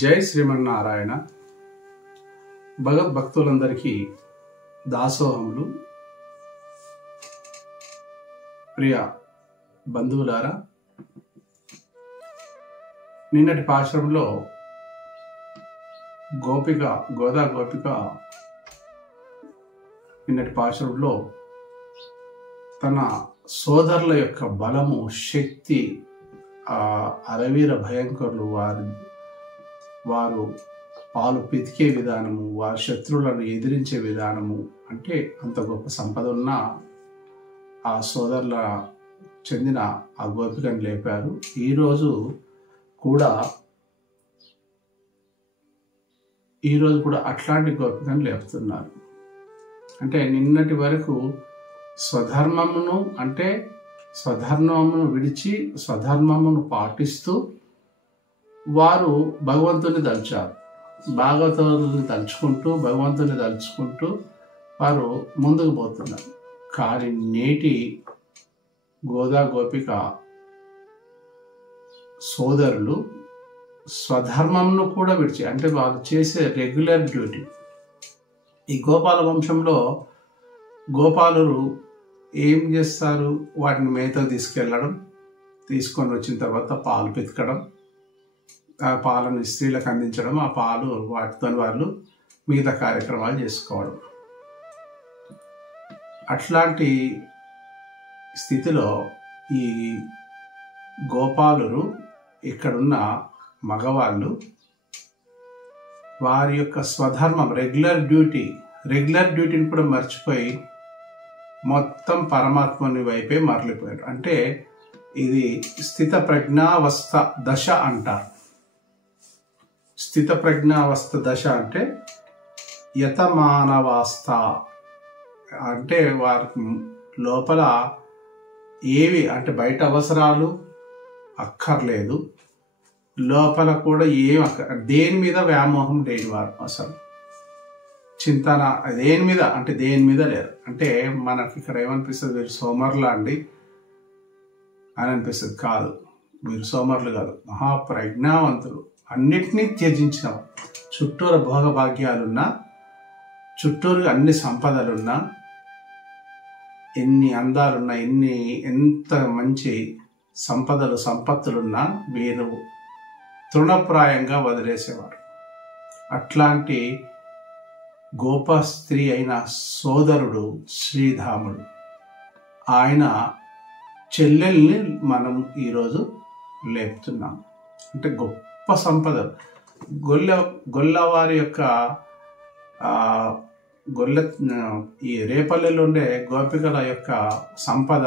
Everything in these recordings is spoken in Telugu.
జై శ్రీమన్నారాయణ. భగవద్భక్తులందరికీ దాసోహములు. ప్రియ బంధువులారా, నిన్నటి పాశ్రంలో గోదా గోపిక నిన్నటి పాశ్రంలో తన సోదరుల యొక్క బలము, శక్తి, అరవీర భయంకరులు, వారు పాలు పితికే విధానము, వారి శత్రువులను ఎదిరించే విధానము, అంటే అంత గొప్ప సంపద ఉన్న ఆ సోదరుల చెందిన ఆ గోపికను లేపారు. ఈరోజు కూడా అట్లాంటి గోపికను లేపుతున్నారు. అంటే నిన్నటి వరకు స్వధర్మమును విడిచి స్వధర్మమును పాటిస్తూ వారు భగవంతుని తలుచారు. భగవంతుని తలుచుకుంటూ వారు ముందుకు పోతున్నారు. కానీ నేటి గోదా గోపిక సోదరులు స్వధర్మంను కూడా విడిచి, అంటే వాళ్ళు చేసే రెగ్యులర్ డ్యూటీ. ఈ గోపాల వంశంలో గోపాలురు ఏం చేస్తారు? వాటిని మేతకు తీసుకొని వచ్చిన తర్వాత పాలు పితకడం, ఆ పాలను స్త్రీలకు అందించడం, ఆ పాలు వాటితో వాళ్ళు మిగతా కార్యక్రమాలు చేసుకోవడం. అట్లాంటి స్థితిలో ఈ గోపాలురు, ఇక్కడున్న మగవాళ్ళు వారి యొక్క స్వధర్మం, రెగ్యులర్ డ్యూటీని కూడా మర్చిపోయి మొత్తం పరమాత్మని వైపే మరలిపోయారు. అంటే ఇది స్థిత ప్రజ్ఞావస్థ దశ అంటారు. స్థిత ప్రజ్ఞావస్థ దశ అంటే యతమానవాస్థ, అంటే వారికి లోపల ఏవి అంటే బయట అవసరాలు అక్కర్లేదు, లోపల కూడా దేని మీద వ్యామోహం లేని వారు, అసలు చింతన దేని మీద లేదు. అంటే మనకి ఇక్కడ ఏమనిపిస్తుంది? వీరు సోమరులా అండి అని అనిపిస్తుంది. కాదు, వీరు సోమరులు కాదు, మహాప్రజ్ఞావంతులు. అన్నిటినీ త్యజించిన, చుట్టూరు భోగభాగ్యాలున్నా, చుట్టూరు అన్ని సంపదలున్నా, ఎన్ని అందాలున్నా, ఎంత మంచి సంపత్తులున్నా వీరు తృణప్రాయంగా వదిలేసేవారు. అట్లాంటి గోప స్త్రీ అయిన సోదరుడు శ్రీధాముడు, ఆయన చెల్లెల్ని మనం ఈరోజు లేపుతున్నాం. అంటే గొప్ప సంపద. గొల్లవారి యొక్క ఈ రేపల్లెలో ఉండే గోపికల యొక్క సంపద,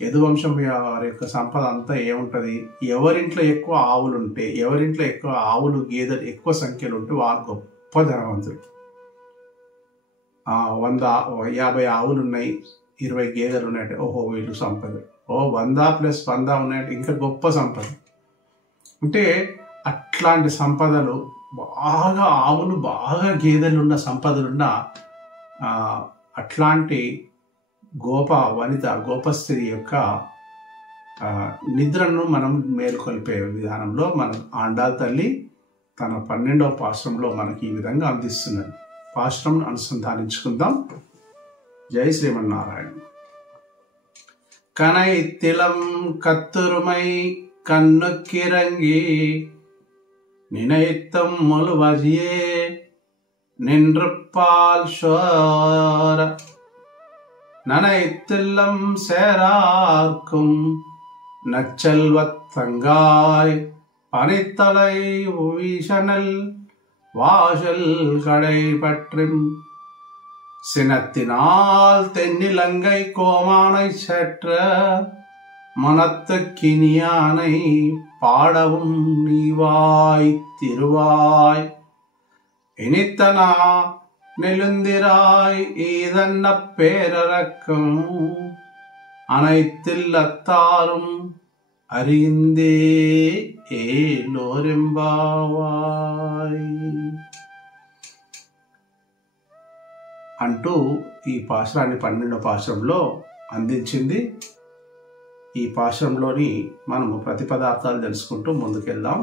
యదువంశం వారి యొక్క సంపద అంతా ఏముంటుంది? ఎవరింట్లో ఎక్కువ ఆవులు ఉంటే, ఎవరింట్లో ఎక్కువ ఆవులు గేదెలు ఎక్కువ సంఖ్యలో ఉంటే వారు గొప్ప ధనవంతులు. 50 ఆవులు ఉన్నాయి, 20 గేదెలు ఉన్నాయంటే ఓహో వీళ్ళు సంపద. 100+100 ఉన్నాయంటే ఇంకా గొప్ప సంపద. అంటే అట్లాంటి సంపదలు, బాగా ఆవులు, బాగా గేదెలున్న సంపదలున్న అట్లాంటి గోపస్త్రీ యొక్క నిద్రను మనం మేల్కొల్పే విధానంలో మనం ఆండాల్ తల్లి తన 12వ పాశ్రంలో మనకి ఈ విధంగా అందిస్తున్నది. పాశ్రం అనుసంధానించుకుందాం. జై శ్రీమన్నారాయణ. కనై తిలం కత్తురుమై కన్నుక్కిరంగి நினைத்தம் முழுவதியே நின்றுப்பால் சோர நனைத்தில்லம் சேரார்க்கும் நச்சல்வத்தங்காய் பனித்தலை வீசனல் வாசல் கடை பற்றும் சினத்தினால் தென்னிலங்கை கோமானை சற்ற மனத்து கினியானை பாடவும் நீவாய் திருவாய் இனித்தனா நெலுந்திராய் ஈதன்ன பேரரக்கம் அனைத்தில்லத்தாரும் அறிந்தே ఏలోరింబావాయ్ అంటూ ఈ పాశ్రాన్ని 12వ పాశ్రంలో అందించింది. ఈ పాశ్రంలోని మనము ప్రతిపదార్థాలు తెలుసుకుంటూ ముందుకెళ్దాం.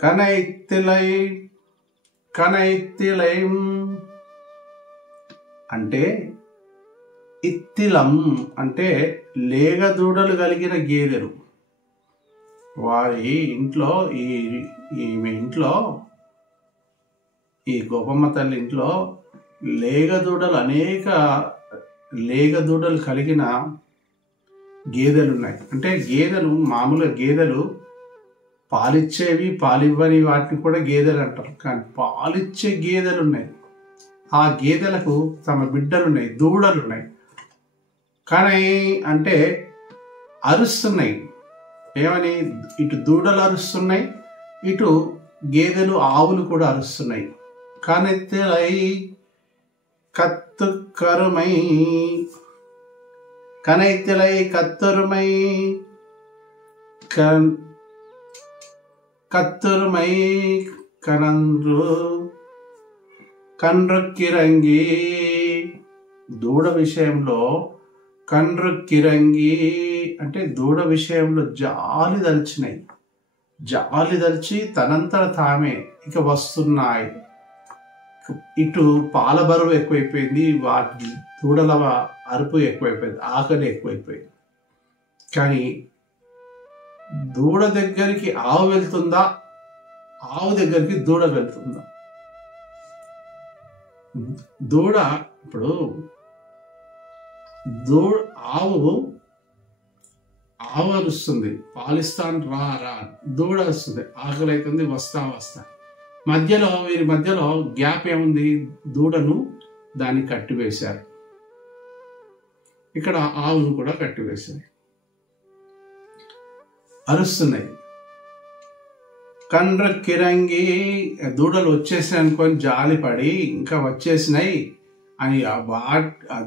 కనైత్తిలై కనైత్తిలయం అంటే ఇత్తిలం అంటే లేగదూడలు కలిగిన గేదెలు. వారి ఇంట్లో ఈమె ఇంట్లో ఈ గోపమ్మ తల్లి ఇంట్లో అనేక లేగదూడలు కలిగిన గేదెలు ఉన్నాయి. అంటే గేదెలు మామూలుగా గేదెలు పాలిచ్చేవి పాలివ్వని వాటిని కూడా గేదెలు అంటారు. కానీ పాలిచ్చే గేదెలు ఉన్నాయి. ఆ గేదెలకు తమ బిడ్డలు ఉన్నాయి, దూడలు ఉన్నాయి. కానీ అంటే అరుస్తున్నాయి. ఏమని? ఇటు దూడలు అరుస్తున్నాయి, ఇటు గేదెలు ఆవులు కూడా అరుస్తున్నాయి. కనెత్తెలై కత్తు కరుమై కనైత్తిలై కత్తొరుమై కత్తొరుమై కండ్రొక్కిరంగి. దూడ విషయంలో కండ్రొక్కిరంగి అంటే దూడ విషయంలో జాలి దలిచి తనంతట తామే ఇక వస్తున్నాయి. ఇటు పాల బరువు ఎక్కువైపోయింది, వాటి దూడల అరుపు ఎక్కువైపోయింది, ఆకలి ఎక్కువైపోయింది. కానీ దూడ దగ్గరికి ఆవు వెళ్తుందా, ఆవు దగ్గరికి దూడ వెళ్తుందా? దూడ ఇప్పుడు ఆవు అరుస్తుంది, పాలిస్తాను రా రా. దూడ వస్తుంది, ఆకలి అవుతుంది, వస్తా. వీరి మధ్యలో గ్యాప్ ఏముంది? దూడను దాన్ని కట్టివేశారు. ఇక్కడ ఆవును కూడా కట్టివేశారు. అరుస్తున్నాయి. కండ్రక్కిరంగి దూడలు వచ్చేసినాయి అనుకొని జాలిపడి ఇంకా వచ్చేసినాయి అని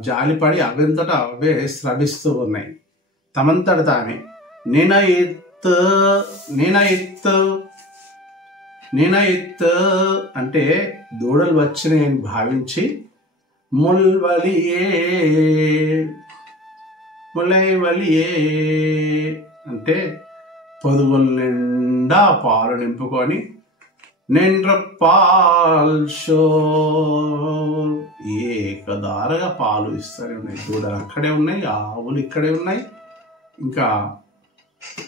జాలిపడి అవంతటా అవే స్రవిస్తూ ఉన్నాయి తమంతట తామే. నేనయిత్ అంటే దూడలు వచ్చినాయని భావించి ముల్వలియే అంటే పొదుగుల నిండా పాలు నింపుకొని ఏకదారగా పాలు ఇస్తూనే ఉన్నాయి. దూడలు అక్కడే ఉన్నాయి, ఆవులు ఇక్కడే ఉన్నాయి. ఇంకా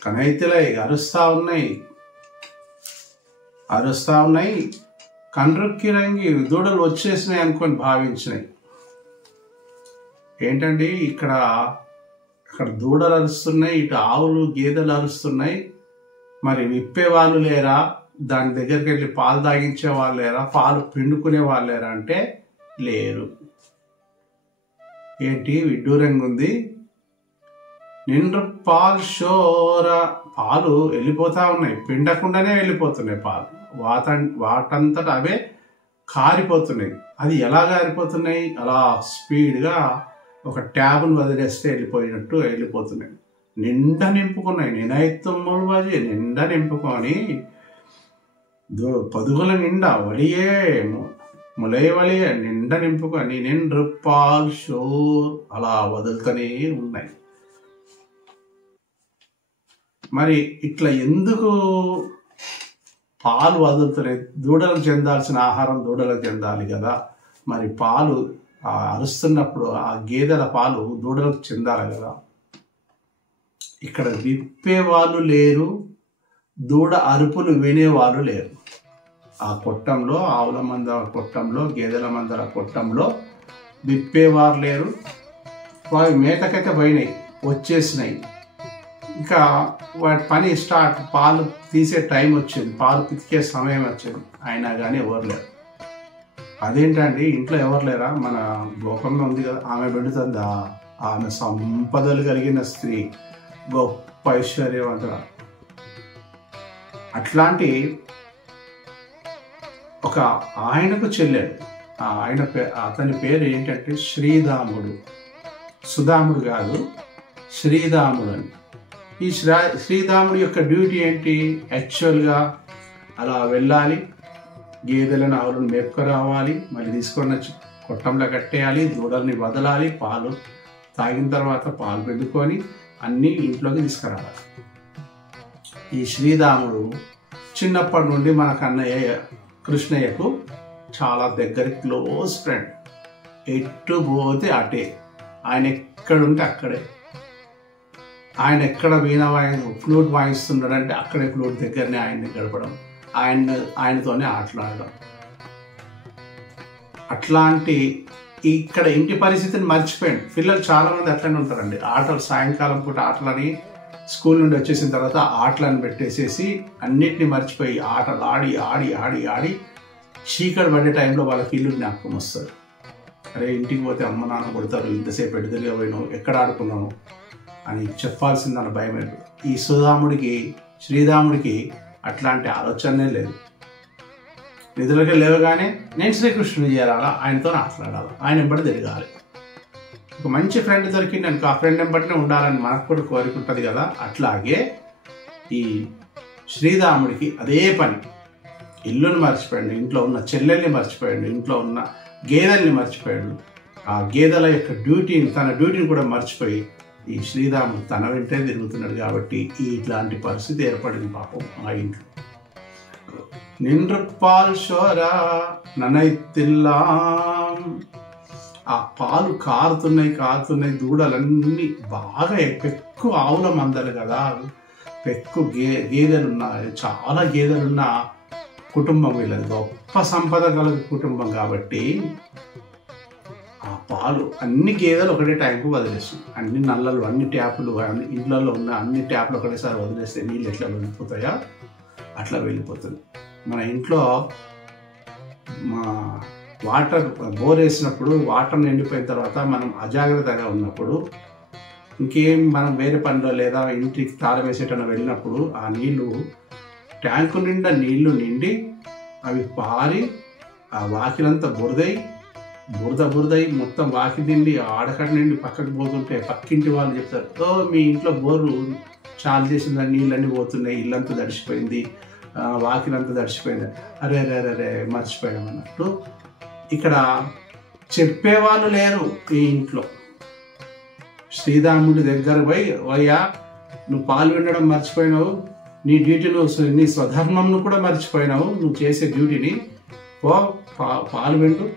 కనైతిలై అరుస్తా ఉన్నాయి. కండ్రొక్కిరంగి దూడలు వచ్చేసినాయి అనుకొని భావించినాయి. ఏంటండి ఇక్కడ దూడలు అరుస్తున్నాయి, ఇటు ఆవులు గేదెలు అరుస్తున్నాయి. మరి విప్పే వాళ్ళు లేరా? దాని దగ్గరికి వెళ్ళి పాలు తాగించే వాళ్ళు లేరా? పాలు పిండుకునే వాళ్ళు లేరా అంటే లేరు. ఏంటి విడ్డూరంగా ఉంది? నిండ్రు పాలు వెళ్ళిపోతా ఉన్నాయి, పిండకుండానే వెళ్ళిపోతున్నాయి పాలు. వాటంతట అవే కారిపోతున్నాయి. అది ఎలా కారిపోతున్నాయి? అలా స్పీడ్గా ఒక ట్యాబ్ను వదిలేస్తే వెళ్ళిపోతున్నాయి. నిండా నింపుకున్నాయి. నిండా నింపుకొని పొదుగుల నిండా ములయ నిండా నింపుకొని నిండ్రు అలా వదులుతూనే ఉన్నాయి. మరి ఇట్లా ఎందుకు పాలు వదులుతున్నాయి? దూడలకు చెందాల్సిన ఆహారం దూడలకు చెందాలి కదా. మరి పాలు అరుస్తున్నప్పుడు ఆ గేదెల పాలు దూడలకు చెందాలి కదా. ఇక్కడ విప్పేవాళ్ళు లేరు, దూడ అరుపులు వినేవాళ్ళు లేరు. ఆ కొట్టంలో, ఆవుల మందల కొట్టంలో, గేదెల మందల కొట్టంలో విప్పేవారు లేరు. వారి మేతకైతే పోయినాయి, వచ్చేసినాయి. ఇంకా వాటి పని స్టార్ట్. పాలు తీసే టైం వచ్చింది, పాలు పితికే సమయం వచ్చింది. అయినా కానీ ఎవరు లేరు. అదేంటండి ఇంట్లో ఎవరు లేరా? మన గోపంలో ఉంది కదా, ఆమె పెడుతుందా? ఆమె సంపదలు కలిగిన స్త్రీ, గొప్ప ఐశ్వర్యవంతుల. అట్లాంటి ఒక ఆయనకు చెల్లాడు. అతని పేరు ఏంటంటే శ్రీదాముడు. సుధాముడు కాదు, శ్రీదాముడు అని. ఈ శ్రీదాముడి యొక్క డ్యూటీ ఏంటి? యాక్చువల్గా అలా వెళ్ళాలి, గేదెలను ఆవులను మేపుకురావాలి, మళ్ళీ తీసుకొని వచ్చి కొట్టంలో కట్టేయాలి, దూడల్ని వదలాలి, పాలు తాగిన తర్వాత పాలు పిండుకొని అన్నీ ఇంట్లోకి తీసుకురావాలి. ఈ శ్రీరాముడు చిన్నప్పటి నుండి మన కన్నయ్య కృష్ణయ్యకు చాలా దగ్గర క్లోజ్ ఫ్రెండ్. ఎటు పోతే అటే, ఆయన ఎక్కడుంటే అక్కడే. ఆయన ఎక్కడ వీణ ఫ్లూట్ వాయిస్తున్నాడంటే అక్కడే ఫ్లూట్ దగ్గరనే ఆయన్ని గడపడం, ఆయనతోనే ఆటలాడడం. అట్లాంటి ఇక్కడ ఇంటి పరిస్థితిని మర్చిపోయింది. పిల్లలు చాలా మంది అట్లనే ఉంటారండి. ఆటలు సాయంకాలం పూట ఆటలని స్కూల్ నుండి వచ్చేసిన తర్వాత ఆటలను పెట్టేసేసి అన్నిటిని మర్చిపోయి ఆటలు ఆడి ఆడి ఆడి ఆడి చీకటి పడే టైంలో వాళ్ళకి ఇల్లు జ్ఞాపకం వస్తుంది. అరే ఇంటికి పోతే అమ్మ నాన్న కొడతారు, ఇంతసేపు ఎడుదరిగా పోయినావు, ఎక్కడ ఆడుకున్నావు అని చెప్పాల్సిందన్న భయం లేదు. ఈ సుధాముడికి శ్రీరాముడికి అట్లాంటి ఆలోచనే లేదు. నిధులకి లేవగానే నేను శ్రీకృష్ణుడు చేయాలా, ఆయనతో ఆటలాడాలి, ఆయన వెంబడి తిరగాలి. ఒక మంచి ఫ్రెండ్ దొరికింది అనుకో, ఆ ఫ్రెండ్ వెంబడినే ఉండాలని మనకు కూడా కోరిక ఉంటుంది కదా. అట్లాగే ఈ శ్రీరాముడికి అదే పని. ఇల్లుని మర్చిపోయాడు, ఇంట్లో ఉన్న చెల్లెల్ని మర్చిపోయాడు, ఇంట్లో ఉన్న గేదెల్ని మర్చిపోయాడు. ఆ గేదెల యొక్క తన డ్యూటీని కూడా మర్చిపోయి ఈ శ్రీరాముడు తన వెంటే తిరుగుతున్నాడు. కాబట్టి ఇట్లాంటి పరిస్థితి ఏర్పడింది పాపం ఆ ఇంట్లో. నిండ్రపాల్ షోరా ననైతిల్లాం. ఆ పాలు కారుతున్నాయి దూడలన్నీ బాగా పెక్కు ఆవుల మందలు కదా, పెక్కు గేదెలున్నాయి, చాలా గేదెలున్న కుటుంబం వీళ్ళది. గొప్ప సంపద గల కుటుంబం కాబట్టి ఆ పాలు అన్ని గేదెలు ఒకటే టైంకు వదిలేస్తుంది. అన్ని నల్లలు, అన్ని ట్యాపులు, ఇళ్లలో ఉన్న అన్ని ట్యాపులు ఒకటేసారి వదిలేస్తే నీళ్ళు ఎట్లా వెళ్ళిపోతాయా అట్లా వెళ్ళిపోతుంది. మన ఇంట్లో వాటర్ బోర్ వేసినప్పుడు వాటర్ నిండిపోయిన తర్వాత మనం అజాగ్రత్తగా ఉన్నప్పుడు, ఇంకేం మనం వేరే పనిలో లేదా ఇంటికి తాళం వేసేటన్నా వెళ్ళినప్పుడు ఆ నీళ్లు ట్యాంకు నిండా నీళ్లు నిండి అవి పారి ఆ వాకిలంతా బురదై మొత్తం వాకి నిండి ఆడకడి నుండి పక్కకు పోతుంటే పక్కింటి వాళ్ళు చెప్తారు, ఓ మీ ఇంట్లో బోరు చాలు చేసిందని నీళ్ళన్నీ పోతున్నాయి, ఇల్లంతా తడిసిపోయింది, వాకిలంతా తడిసిపోయింది. అరే అరే అరే అరే మర్చిపోయాం అన్నట్టు ఇక్కడ చెప్పేవాళ్ళు లేరు. ఈ ఇంట్లో శ్రీరాముడి దగ్గర పోయి, అయ్యా నువ్వు పాలు వినడం మర్చిపోయినావు, నీ డ్యూటీను నీ స్వధర్మంను కూడా మర్చిపోయినావు, నువ్వు చేసే డ్యూటీని పాలు వింటూ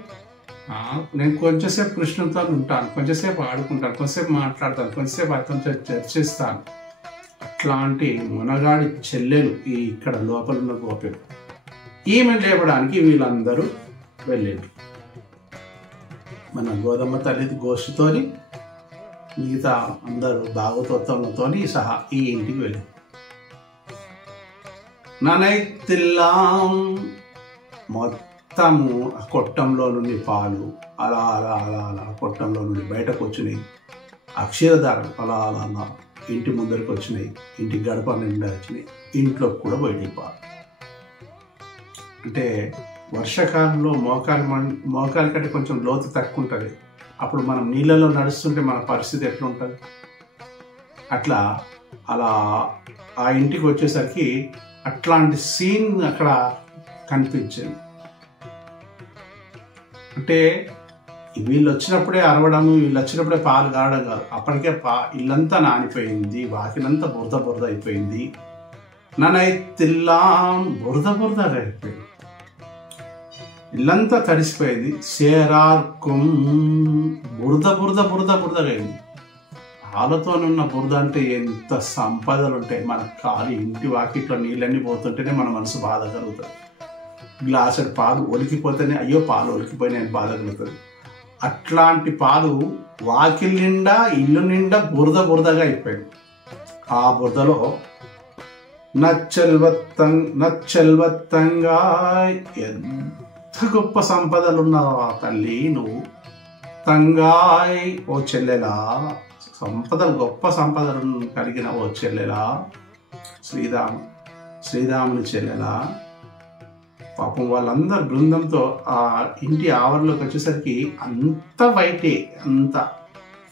నేను కొంచెంసేపు కృష్ణుడితో ఉంటాను, కొంచెంసేపు ఆడుకుంటాను, కొంచెంసేపు మాట్లాడతాను, కొంచెంసేపు అతనితో చర్చిస్తాను. అట్లాంటి మునగాడి చెల్లెలు ఈ ఇక్కడ లోపల ఉన్న గోపిలు. ఈమె లేపడానికి వీళ్ళందరూ వెళ్ళారు. మన గోదమ్మ తల్లి గోష్ఠితోని మిగతా అందరూ భాగవతోత్తంతో సహా ఈ ఇంటికి వెళ్ళారు. ననైతిల్లాం. మొత్తము కొట్టంలో నుండి పాలు అలా అలా అలా అలా కొట్టంలో నుండి బయటకు వచ్చినాయి. అక్షరధారలు అలా అలా అలా ఇంటి ముందరికి వచ్చినాయి, ఇంటి గడప నిండా వచ్చినాయి, ఇంట్లోకి కూడా బయటికి పాలు. అంటే వర్షాకాలంలో మోకాలు కంటే కొంచెం లోతు తక్కువ ఉంటుంది. అప్పుడు మనం నీళ్ళలో నడుస్తుంటే మన పరిస్థితి ఎట్లా ఉంటుంది, అట్లా అలా ఆ ఇంటికి వచ్చేసరికి అట్లాంటి సీన్ అక్కడ కనిపించింది. అంటే వీళ్ళు వచ్చినప్పుడే అరవడము, వీళ్ళు వచ్చినప్పుడే పాలు కావడం కాదు, అప్పటికే ఇల్లంతా నానిపోయింది, వాకిలంతా బురద అయిపోయింది. ననైతిల్లాం బురద అయిపోయింది, ఇల్లంతా తడిసిపోయింది. సేరార్కుం బురద అయింది. పాలతోనున్న బురద అంటే ఎంత సంపదలు ఉంటాయి. మన కాలి ఇంటి వాకిట్లో నీళ్ళన్నీ పోతుంటేనే మన మనసు బాధ కలుగుతుంది. గ్లాసుడు పాలు ఒలికిపోతేనే అయ్యో పాలు ఒలికిపోయినాయని బాధ కలుగుతుంది. అట్లాంటి పాలు వాకిల్ నిండా ఇల్లు నిండా బురదగా అయిపోయింది. ఆ బురదలో నచ్చెల్వత్తంగా ఎంత గొప్ప సంపదలున్నావు తల్లి నువ్వు. తంగాయ్ ఓ చెల్లెలా, గొప్ప సంపదలు కలిగిన ఓ చెల్లెలా, శ్రీరాముని చెల్లెలా. పాపం వాళ్ళందరు బృందంతో ఆ ఇంటి ఆవరణలోకి వచ్చేసరికి అంత వైటే, అంత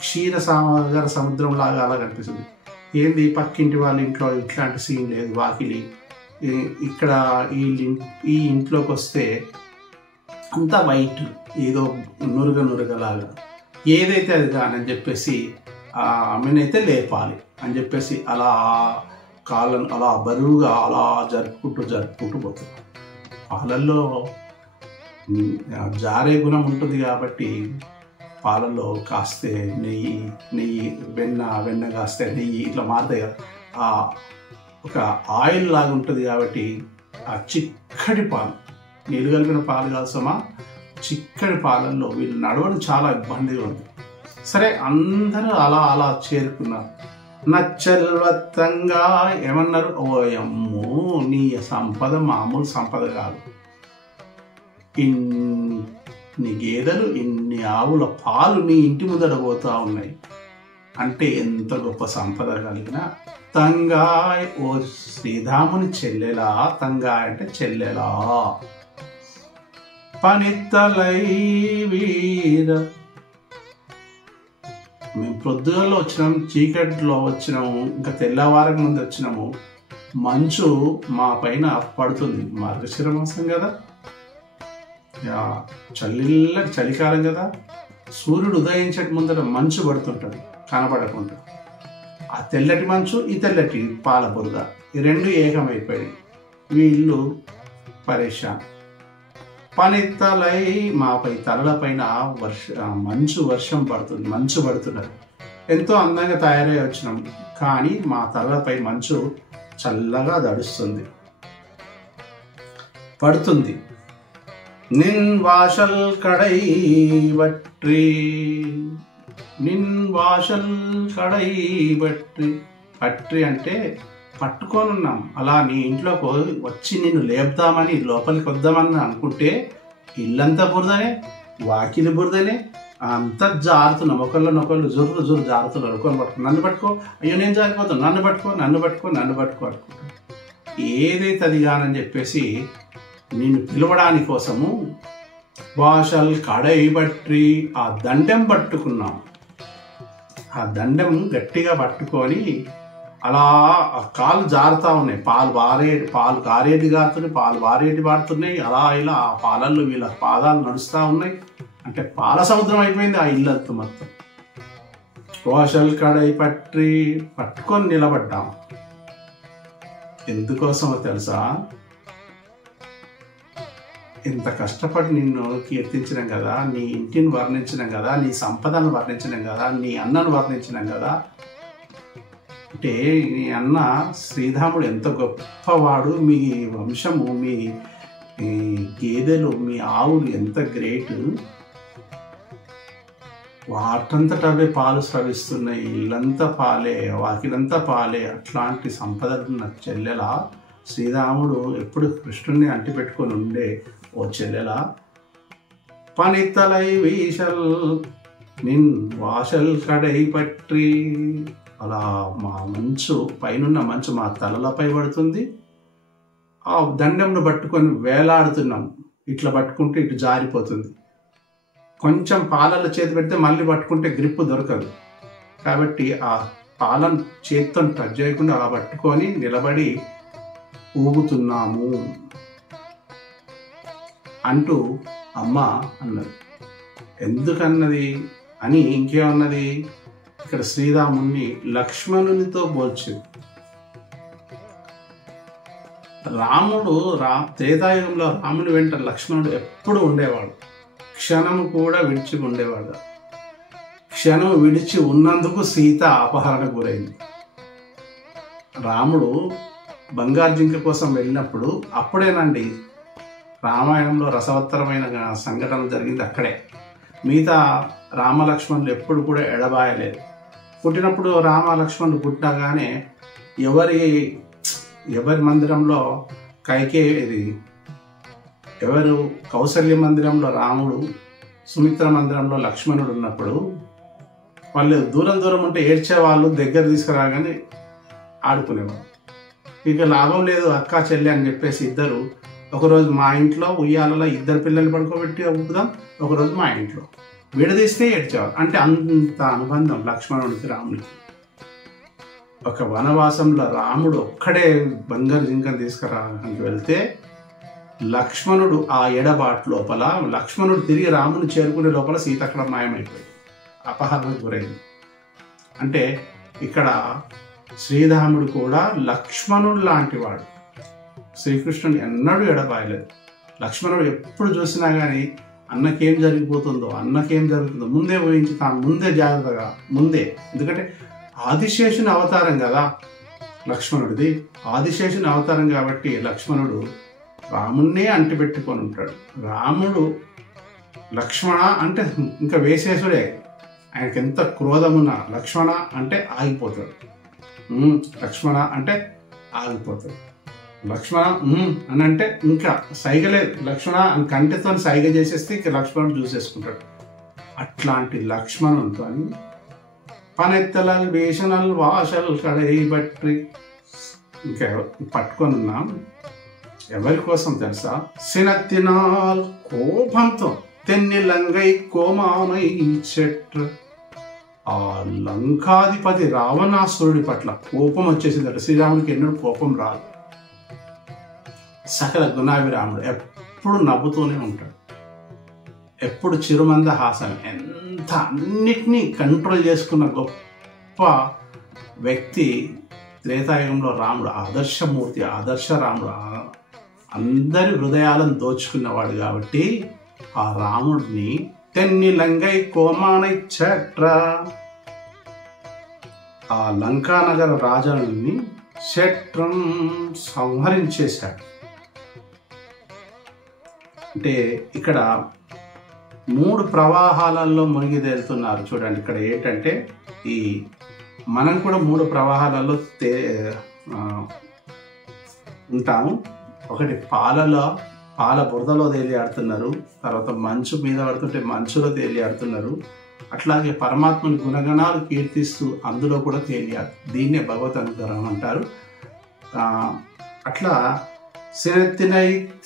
క్షీరసాగర సముద్రం లాగా అలా కనిపిస్తుంది. ఏంది పక్కింటి వాళ్ళ ఇంట్లో ఇట్లాంటి సీన్ లేదు, వాకిలి ఇక్కడ ఈ ఇంట్లోకి వస్తే అంతా వైట్, ఏదో నురగలాగా, ఏదైతే అది కానని చెప్పేసి ఆమెనైతే లేపాలి అని చెప్పేసి అలా కాళ్ళను అలా బరువుగా అలా జరుపుకుంటూ పోతుంది. పాలల్లో జారే గుణం ఉంటుంది కాబట్టి పాలల్లో కాస్తే నెయ్యి వెన్న కాస్తే నెయ్యి ఇట్లా మారుతాయి కదా, ఒక ఆయిల్ లాగా ఉంటుంది కాబట్టి ఆ చిక్కటి పాలు, నీళ్ళు కలిపిన పాలు కాల్సమా, చిక్కటి పాలల్లో వీళ్ళు నడవడం చాలా ఇబ్బందిగా ఉంది. సరే అందరూ అలా చేరుకున్నారు. నచ్చల్వత్తంగా ఏమన్నారు, ఓయమ్మో నీ సంపద మామూలు సంపద కాదు, ఇన్ని గేదెలు ఇన్ని ఆవుల పాలు నీ ఇంటి ముందర పోతా ఉన్నాయి అంటే ఎంత గొప్ప సంపద కలిగిన తంగాయ్, ఓ శ్రీధాముని చెల్లెలా, తంగాయ్ అంటే చెల్లెలా, పనిత్తలై వీర. మేము పొద్దుగల్లో వచ్చినాము, చీకట్లో వచ్చినాము, ఇంకా తెల్లవారకు ముందు వచ్చినాము, మంచు మా పైన పడుతుంది. మార్గశిర మాసం కదా, చలికాలం కదా, సూర్యుడు ఉదయించక ముందర మంచు పడుతుంటాడు కనపడకుండా. ఆ తెల్లటి మంచు, ఈ తెల్లటి పాల బురద, ఈ రెండు ఏకమైపోయాయి. వీళ్ళు పరేషాన్. పనిత్తలై, మాపై తలలపైన వర్షం పడుతుంది, మంచు పడుతున్నది. ఎంతో అందంగా తయారై వచ్చినాం, కానీ మా తలలపై మంచు చల్లగా దడుస్తుంది, పడుతుంది. నిన్ వాషల్ కడై వట్రి, నిన్ వాషల్ కడై వట్రి. పట్రి అంటే పట్టుకొని ఉన్నాం. అలా నీ ఇంట్లోకి వచ్చి నిన్ను లేపుదామని లోపలికి వద్దామని అనుకుంటే ఇల్లంతా బురదనే, వాకిలి బురదనే, అంతా జారుతున్నాం. ఒకళ్ళు జుర్రు జారుతున్నారు. ఒకరిని పట్టుకో, నన్ను పట్టుకో, అయ్యో నేను జారిపోతాను, నన్ను పట్టుకో అనుకుంటా. ఏదైతే అది కానని చెప్పేసి నిన్ను పిలవడాని కోసము భాషల్ కడై బట్టి ఆ దండం పట్టుకున్నాం. ఆ దండం గట్టిగా పట్టుకొని అలా కాళ్ళు జారుతూ ఉన్నాయి. పాలు కారేటి కారుతున్నాయి, పాలు పారుతున్నాయి. అలా ఇలా ఆ పాలల్లో వీళ్ళ పాదాలు నడుస్తూ ఉన్నాయి. అంటే పాల సముద్రం అయిపోయింది ఆ ఇల్లంతా మొత్తం. భాషల్ కడై పట్టుకొని నిలబడ్డాం. ఎందుకోసమో తెలుసా? ఇంత కష్టపడి నిన్ను కీర్తించినాం కదా, నీ ఇంటిని వర్ణించినాం కదా, నీ సంపదను వర్ణించినాం కదా, నీ అన్నను వర్ణించినాం కదా. అంటే నీ అన్న శ్రీధాముడు ఎంత గొప్పవాడు, మీ వంశము, మీ గేదెలు, మీ ఆవులు ఎంత గ్రేట్, వాటంతట అవే పాలు స్రవిస్తున్నాయి, ఇల్లంతా పాలే, వాకిలంతా పాలే. అట్లాంటి సంపదలున్న చెల్లెల శ్రీరాముడు ఎప్పుడు కృష్ణుడిని అంటిపెట్టుకొని ఉండే ఓ చెల్లెల, పనిత్తలై వీషల్ నిన్ వాషల్ కడై పట్రి. అలా మా మంచు పైనున్న మంచు మా తలలపై పడుతుంది. ఆ దండంను పట్టుకొని వేలాడుతున్నాం. ఇట్లా పట్టుకుంటే ఇటు జారిపోతుంది. కొంచెం పాలల చేతి పెడితే మళ్ళీ పట్టుకుంటే గ్రిప్ దొరకదు. కాబట్టి ఆ పాలను చేతితో టచ్ చేయకుండా అలా పట్టుకొని నిలబడి ఊగుతున్నాము అంటూ అమ్మ అన్నది. ఎందుకన్నది అని ఇంకేమన్నది, ఇక్కడ శ్రీరాముణ్ణి లక్ష్మణునితో పోల్చింది. రాముడు త్రేతాయుగంలో రాముని వెంట లక్ష్మణుడు ఎప్పుడు ఉండేవాడు, క్షణము కూడా విడిచి ఉండేవాడు. క్షణం విడిచి ఉన్నందుకు సీత అపహరణకు గురైంది. రాముడు బంగారు జింక కోసం వెళ్ళినప్పుడు అప్పుడేనండి రామాయణంలో రసవత్తరమైన సంఘటన జరిగింది అక్కడే. మిగతా రామలక్ష్మణులు ఎప్పుడు కూడా ఎడబాయలేదు. పుట్టినప్పుడు రామలక్ష్మణులు పుట్టినగానే ఎవరి మందిరంలో ఎవరు కౌసల్య మందిరంలో రాముడు, సుమిత్ర మందిరంలో లక్ష్మణుడు ఉన్నప్పుడు వాళ్ళు దూరం ఉంటే ఏడ్చేవాళ్ళు, దగ్గర తీసుకురాగానే ఆడుకునేవాళ్ళు. ఇక లాభం లేదు అక్క చెల్లి అని చెప్పేసి ఇద్దరు ఒకరోజు మా ఇంట్లో ఉయ్యాలలో ఇద్దరు పిల్లలు పడుకోబెట్టి ఊపుదాం, ఒకరోజు మా ఇంట్లో విడదీస్తే ఏడ్చేవారు. అంటే అంత అనుబంధం లక్ష్మణుడికి రాముడికి. ఒక వనవాసంలో రాముడు ఒక్కడే బంగారు జింకను తీసుకురావడానికి వెళ్తే లక్ష్మణుడు ఆ ఎడబాటు లోపల, లక్ష్మణుడు తిరిగి రాముని చేరుకునే లోపల సీత అక్కడ మాయమైపోయింది, అపహరణకు గురైంది. అంటే ఇక్కడ శ్రీరాముడు కూడా లక్ష్మణుడు లాంటి వాడు. శ్రీకృష్ణుని ఎన్నడూ ఎడబాయలేదు. లక్ష్మణుడు ఎప్పుడు చూసినా కానీ అన్నకేం జరిగిపోతుందో, అన్నకేం జరుగుతుందో ముందే ఊహించి తాను ముందే జాగ్రత్తగా ముందే, ఎందుకంటే ఆదిశేషుని అవతారం కదా లక్ష్మణుడిది. ఆదిశేషుని అవతారం కాబట్టి లక్ష్మణుడు రాముణ్ణే అంటిపెట్టుకొని ఉంటాడు. రాముడు లక్ష్మణ అంటే ఇంకా వేసేసుడే, ఆయనకి ఎంత క్రోధమున్నా లక్ష్మణ అంటే ఆగిపోతాడు. లక్ష్మణ అంటే ఆగిపోతాడు. లక్ష్మణ అని అంటే ఇంకా సైగలేదు. లక్ష్మణ అని కంటితో సైగ చేసేస్తే ఇక లక్ష్మణుడు చూసేసుకుంటాడు. అట్లాంటి లక్ష్మణుడితో పనెత్తలల్ వేషనల్ వాషల్ కడై బట్రి ఇంకా పట్టుకొని ఉన్నాం. ఎవరి కోసం తెలుసా? సినత్తినాల్ కోపంతో తెన్ని లంగై కోమానై చెట్టు. ఆ లంకాధిపతి రావణాసురుడి పట్ల కోపం వచ్చేసిందట. శ్రీరాముడికి ఎన్నడూ కోపం రాదు. సకల గుణాభిరాముడు, ఎప్పుడు నవ్వుతూనే ఉంటాడు, ఎప్పుడు చిరుమంద హాసం. ఎంత అన్నిటినీ కంట్రోల్ చేసుకున్న గొప్ప వ్యక్తి త్రేతాయుగంలో రాముడు. ఆదర్శమూర్తి, ఆదర్శ రాముడు, అందరి హృదయాలను దోచుకున్నవాడు. కాబట్టి ఆ రాముడిని తెన్ని లంగై కోమానై చెట్ర, ఆ లంకానగర రాజుని శట్రం సంహరించేశాడు. అంటే ఇక్కడ 3 ప్రవాహాలలో మునిగి తేలుతున్నారు. చూడండి ఇక్కడ ఏంటంటే ఈ మనం కూడా 3 ప్రవాహాలలో ఉంటాము. ఒకటి పాల బురదలో తేలియాడుతున్నారు, తర్వాత మంచు మీద పడుతుంటే మంచులో తేలియాడుతున్నారు. అట్లాగే పరమాత్మని గుణగణాలు కీర్తిస్తూ అందులో కూడా తేలియాడు. దీన్నే భగవత్ అనుగ్రహం అంటారు. అట్లా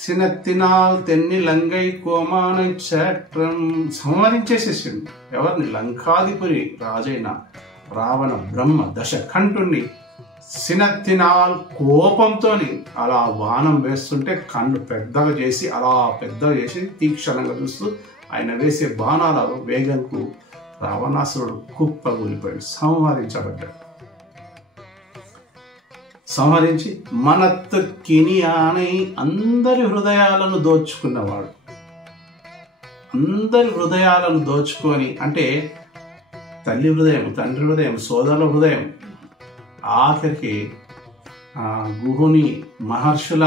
సినెత్తినాల్ తెన్ని లంగై కోమానై చట్రం సంహరించేసేసిండు. ఎవరిని? లంకాధిపతి రాజైన రావణ బ్రహ్మ దశకంఠుణ్ణి సినత్తినాల్ కోపంతో అలా బాణం వేస్తుంటే కళ్ళు పెద్దగా చేసి అలా పెద్దగా చేసి తీక్షణంగా చూస్తూ ఆయన వేసే బాణాల వేగంకు రావణాసురుడు కుప్పగూలిపోయాడు, సంహరించబడ్డాడు. సంహరించి మనత్తు కినియానై అందరి హృదయాలను దోచుకున్నవాడు. అందరి హృదయాలను దోచుకొని అంటే తల్లి హృదయం, తండ్రి హృదయం, సోదరుల హృదయం, ఆఖరికి గుహుని మహర్షుల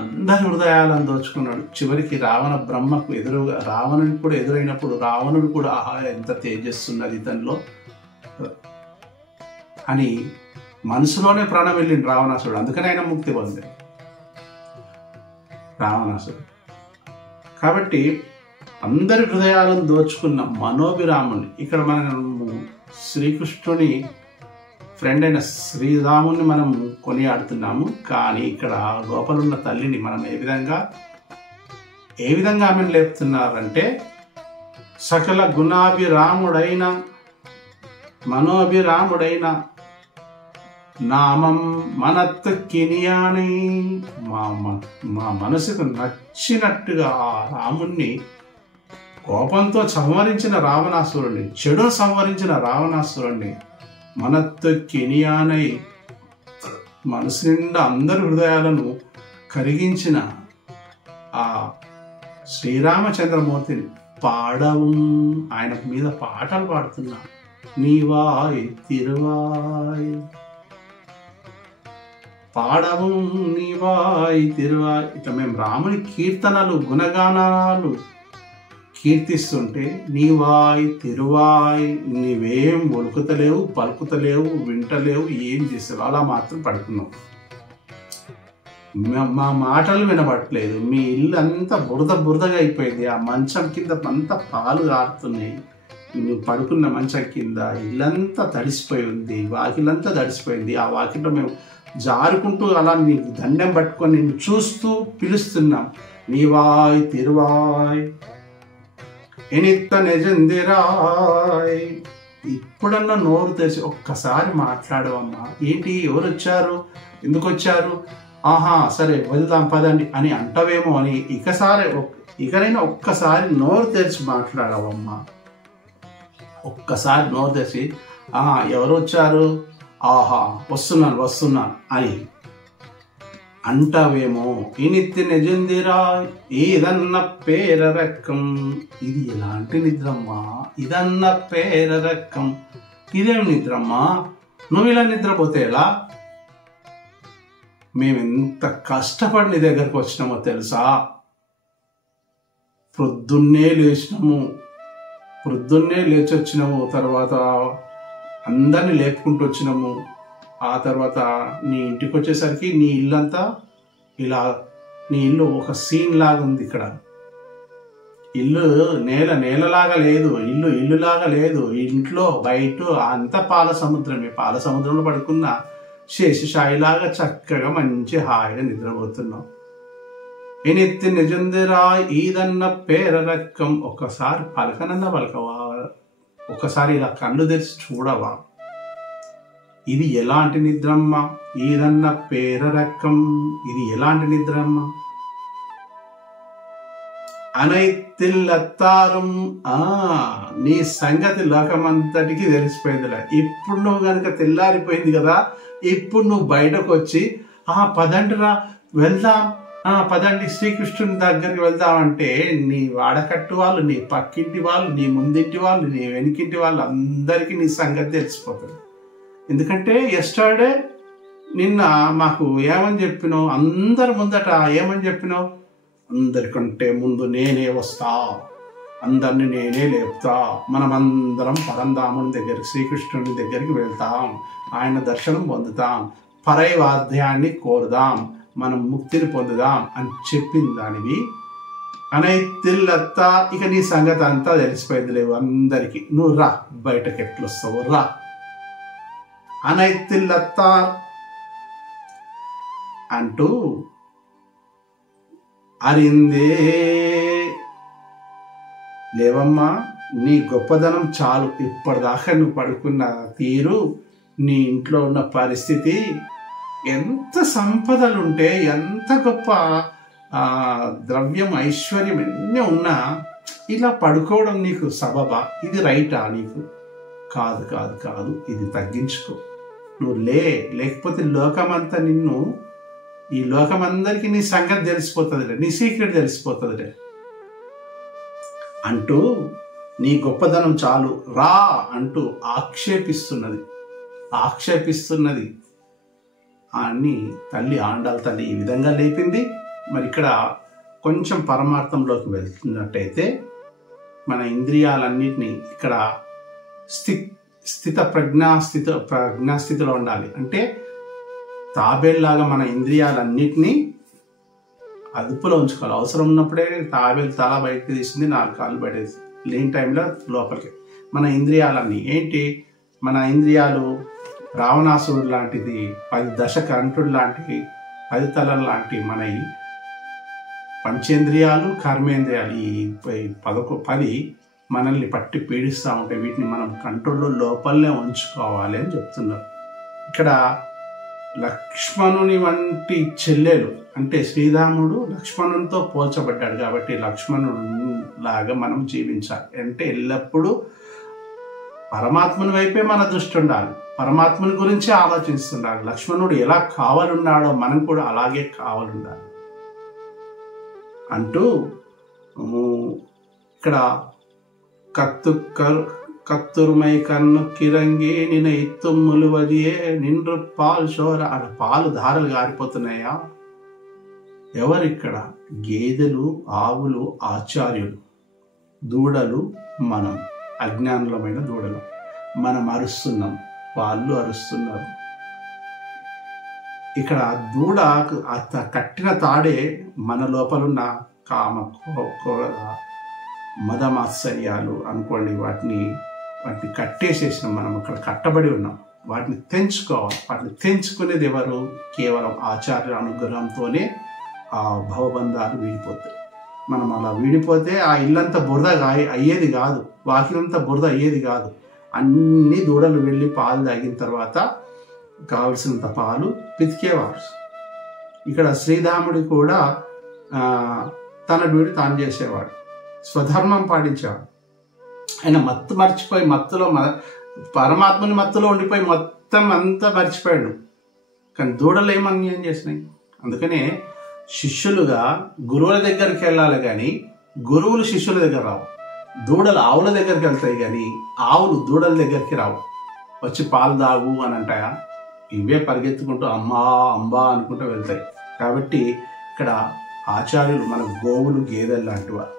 అందరి హృదయాలను దోచుకున్నాడు. చివరికి రావణ బ్రహ్మకు ఎదురుగా రావణుడికి కూడా ఎదురైనప్పుడు రావణుడు కూడా ఆహా ఎంత తేజస్సున్నది ఇతనిలో అని మనసులోనే ప్రాణం వెళ్ళింది రావణాసురుడు. అందుకని ఆయన ముక్తి పొందాడు రావణాసురుడు. కాబట్టి అందరి హృదయాలను దోచుకున్న మనోభిరాముని ఇక్కడ మనము శ్రీకృష్ణుని ఫ్రెండ్ అయిన శ్రీరాముని మనం కొనియాడుతున్నాము. కానీ ఇక్కడ లోపలున్న తల్లిని మనం ఏ విధంగా ఆమెను లేపుతున్నారంటే సకల గుణాభిరాముడైన మనోభిరాముడైన నామం మనత్తు కినియాని, మా మనసుకు నచ్చినట్టుగా ఆ రాముణ్ణి కోపంతో సంహరించిన రావణాసురుణ్ణి, చెడును సంహరించిన రావణాసురుణ్ణి మనత్తు కినియానై మనసు నిండా అందరి హృదయాలను కరిగించిన ఆ శ్రీరామచంద్రమూర్తిని పాడవు, ఆయన మీద పాటలు పాడుతున్నా. నీవాయ్ తిరువాయ్ పాడవు నీవాయ్ తిరువాయ్. ఇట్లా మేము రాముని కీర్తనలు గుణగానాలు కీర్తిస్తుంటే నీవాయ్ తిరువాయ్, నీవేం ఒలుకుతలేవు, పలుకుతలేవు, వింటలేవు, ఏం చేసావు, అలా మాత్రం పడుకున్నావు. మా మాటలు వినబడట్లేదు, మీ ఇల్లు అంతా బురదగా అయిపోయింది, ఆ మంచం కింద అంతా పాలు కారుతున్నాయి, నువ్వు పడుకున్న మంచం కింద ఇల్లంతా తడిసిపోయి ఉంది, వాకిలంతా తడిసిపోయింది. ఆ వాకిట్లో మేము జారుకుంటూ అలా నీకు దండం పట్టుకొని నిన్ను చూస్తూ పిలుస్తున్నాం. నీవాయ్ తిరువాయ్ ఎనిత్త నిజందిరాయ్. ఇప్పుడన్నా నోరు తెరిచి ఒక్కసారి మాట్లాడవమ్మా. ఏంటి, ఎవరు వచ్చారు, ఎందుకు వచ్చారు, ఆహా సరే వెళ్దాం పదండి అని అంటవేమో అని ఇకనైనా ఒక్కసారి నోరు తెరిచి మాట్లాడవమ్మా. ఒక్కసారి నోరు తెరిచి ఎవరు వచ్చారు, ఆహా వస్తున్నాను వస్తున్నాను అని అంటావేమో. ఇనిత్తి నిజందిరా ఇదన్న పేరరక్కం. ఇది ఎలాంటి నిద్రమ్మా? ఇదన్న పేరరక్కం. ఇదేం నిద్రమ్మా? నువ్వు ఇలా నిద్రపోతే ఎలా? మేమెంత కష్టపడి నీ దగ్గరకు వచ్చినామో తెలుసా? ప్రొద్దున్నే లేచి వచ్చినాము. తర్వాత అందరినీ లేపుకుంటూ వచ్చినాము. ఆ తర్వాత నీ ఇంటికి వచ్చేసరికి నీ ఇల్లంతా ఇలా, నీ ఇల్లు ఒక సీన్ లాగా ఉంది. ఇక్కడ ఇల్లు నేలలాగా లేదు, ఇల్లులాగా లేదు. ఇంట్లో బయట అంతా పాల సముద్రమే. పాల సముద్రంలో పడుకున్న శేషశాయిలాగా చక్కగా మంచి హాయిగా నిద్రపోతున్నావు. ఎనెత్తి నిజందిరా ఈదన్న పేరరక్కం. ఒక్కసారి పలకనన్న పలకవా? ఒకసారి ఇలా కళ్ళు తెరిచి చూడవా? ఇది ఎలాంటి నిద్రమ్మ? ఈదన్న పేరరక్కం. ఇది ఎలాంటి నిద్రమ్మ? అనైతిల్లత్తారం. నీ సంగతి లోకమంతటికి తెలిసిపోయిందిలే. ఇప్పుడు నువ్వు కనుక తెల్లారిపోయింది కదా, ఇప్పుడు నువ్వు బయటకు వచ్చి పదండిరా వెళ్దాం, పదండి శ్రీకృష్ణుని దగ్గరికి వెళ్దామంటే నీ వాడకట్టు వాళ్ళు, నీ పక్కింటి వాళ్ళు, నీ ముందింటి వాళ్ళు, నీ వెనుకింటి వాళ్ళు అందరికీ నీ సంగతి తెలిసిపోతుంది. ఎందుకంటే ఎస్టర్డే నిన్న మాకు ఏమని చెప్పినావు? అందరి ముందట ఏమని చెప్పినావు? అందరికంటే ముందు నేనే వస్తా, అందరిని నేనే లేపుతా, మనమందరం పరంధాముని దగ్గరికి, శ్రీకృష్ణుని దగ్గరికి వెళ్తాం, ఆయన దర్శనం పొందుతాం, పరైవాద్యాన్ని కోరుదాం, మనం ముక్తిని పొందుదాం అని చెప్పిన దానివి. అనైతిల్లత్తా. ఇక నీ సంగతి అంతా తెలిసిపోయింది లేవు అందరికీ. నువ్వు రా, బయటకు ఎట్లొస్తావు రా. అనైతిల్లత్తా అంటూ అరిందే. లేవమ్మా, నీ గొప్పదనం చాలు. ఇప్పటిదాకా నువ్వు పడుకున్న తీరు, నీ ఇంట్లో ఉన్న పరిస్థితి, ఎంత సంపదలుంటే, ఎంత గొప్ప ద్రవ్యం ఐశ్వర్యం ఎన్ని ఉన్నా ఇలా పడుకోవడం నీకు సబబా? ఇది రైటా నీకు? కాదు కాదు కాదు, ఇది తగ్గించుకో. నువ్వు లేకపోతే లోకమంతా నిన్ను, ఈ లోకమందరికీ నీ సంగతి తెలిసిపోతుందిలే, నీ సీక్రెట్ తెలిసిపోతుందిలే అంటూ నీ గొప్పదనం చాలు రా అంటూ ఆక్షేపిస్తున్నది అని తల్లి, ఆండాల తల్లి ఈ విధంగా లేపింది. మరి ఇక్కడ కొంచెం పరమార్థంలోకి వెళ్తున్నట్టయితే మన ఇంద్రియాలన్నిటినీ ఇక్కడ ప్రజ్ఞాస్థితిలో ఉండాలి. అంటే తాబేల్లాగా మన ఇంద్రియాలన్నిటినీ అదుపులో ఉంచుకోవాలి. అవసరం ఉన్నప్పుడే తాబేలు తల బయటకు తీసింది, 4 కాళ్ళు బయటేసి, లేని టైంలో లోపలికి. మన ఇంద్రియాలన్నీ ఏంటి? మన ఇంద్రియాలు రావణాసురుడు లాంటిది, 10 దశకంఠుడు లాంటివి, 10 తలలు లాంటి మన పంచేంద్రియాలు, కర్మేంద్రియాలు, ఈ 10 మనల్ని పట్టి పీడిస్తూ ఉంటాయి. వీటిని మనం కంట్రోల్లో లోపలనే ఉంచుకోవాలి అని చెప్తున్నారు. ఇక్కడ లక్ష్మణుని వంటి చెల్లెలు, అంటే శ్రీరాముడు లక్ష్మణునితో పోల్చబడ్డాడు కాబట్టి లక్ష్మణుని లాగా మనం జీవించాలి. అంటే ఎల్లప్పుడూ పరమాత్మని వైపే మన దృష్టి ఉండాలి, పరమాత్మని గురించి ఆలోచిస్తుండాలి. లక్ష్మణుడు ఎలా కావాలన్నాడో మనం కూడా అలాగే కావాలండాలి అంటూ ఇక్కడ కత్తురుమై కన్ను కిరంగి నిన్న ఇత్తుమ్ములు వదియే నిండ్రు పాలు షోర. అక్కడ పాలు ధారలు గారిపోతున్నాయా? ఎవరిక్కడ? గేదెలు, ఆవులు ఆచార్యులు, దూడలు మనం, అజ్ఞానులమైన దూడలు. మనం అరుస్తున్నాం, వాళ్ళు అరుస్తున్నారు. ఇక్కడ దూడ కట్టిన తాడే మన లోపలున్న కామ, మదమాత్సర్యాలు అనుకోండి, వాటిని కట్టేసేసినాం. మనం అక్కడ కట్టబడి ఉన్నాం. వాటిని తెంచుకోవాలి. వాటిని తెంచుకునేది ఎవరు? కేవలం ఆచార్య అనుగ్రహంతోనే ఆ భవబంధాలు వీడిపోతాయి. మనం అలా వీడిపోతే ఆ ఇల్లంతా బురద అయ్యేది కాదు, వాకిలంతా బురద అయ్యేది కాదు. అన్ని దూడలు వెళ్ళి పాలు తాగిన తర్వాత కావలసినంత పాలు పితికేవారు. ఇక్కడ శ్రీరాముడి కూడా తన డ్యూటీ తాను చేసేవాడు, స్వధర్మం పాటించేవాడు. ఆయన మత్తు మర్చిపోయి, మత్తులో పరమాత్మని మత్తులో ఉండిపోయి మొత్తం అంతా మర్చిపోయాడు. కానీ దూడలు ఏం అన్యాయం చేసినాయి? అందుకనే శిష్యులుగా గురువుల దగ్గరికి వెళ్ళాలి కానీ గురువులు శిష్యుల దగ్గర రావు. దూడలు ఆవుల దగ్గరికి వెళ్తాయి కానీ ఆవులు దూడల దగ్గరికి రావు. వచ్చి పాలు తాగు అని అంటాయా? ఇవే పరిగెత్తుకుంటూ అమ్మా అంబా అనుకుంటూ వెళ్తాయి. కాబట్టి ఇక్కడ ఆచార్యులు మన గోవులు గేదెలు లాంటివారు.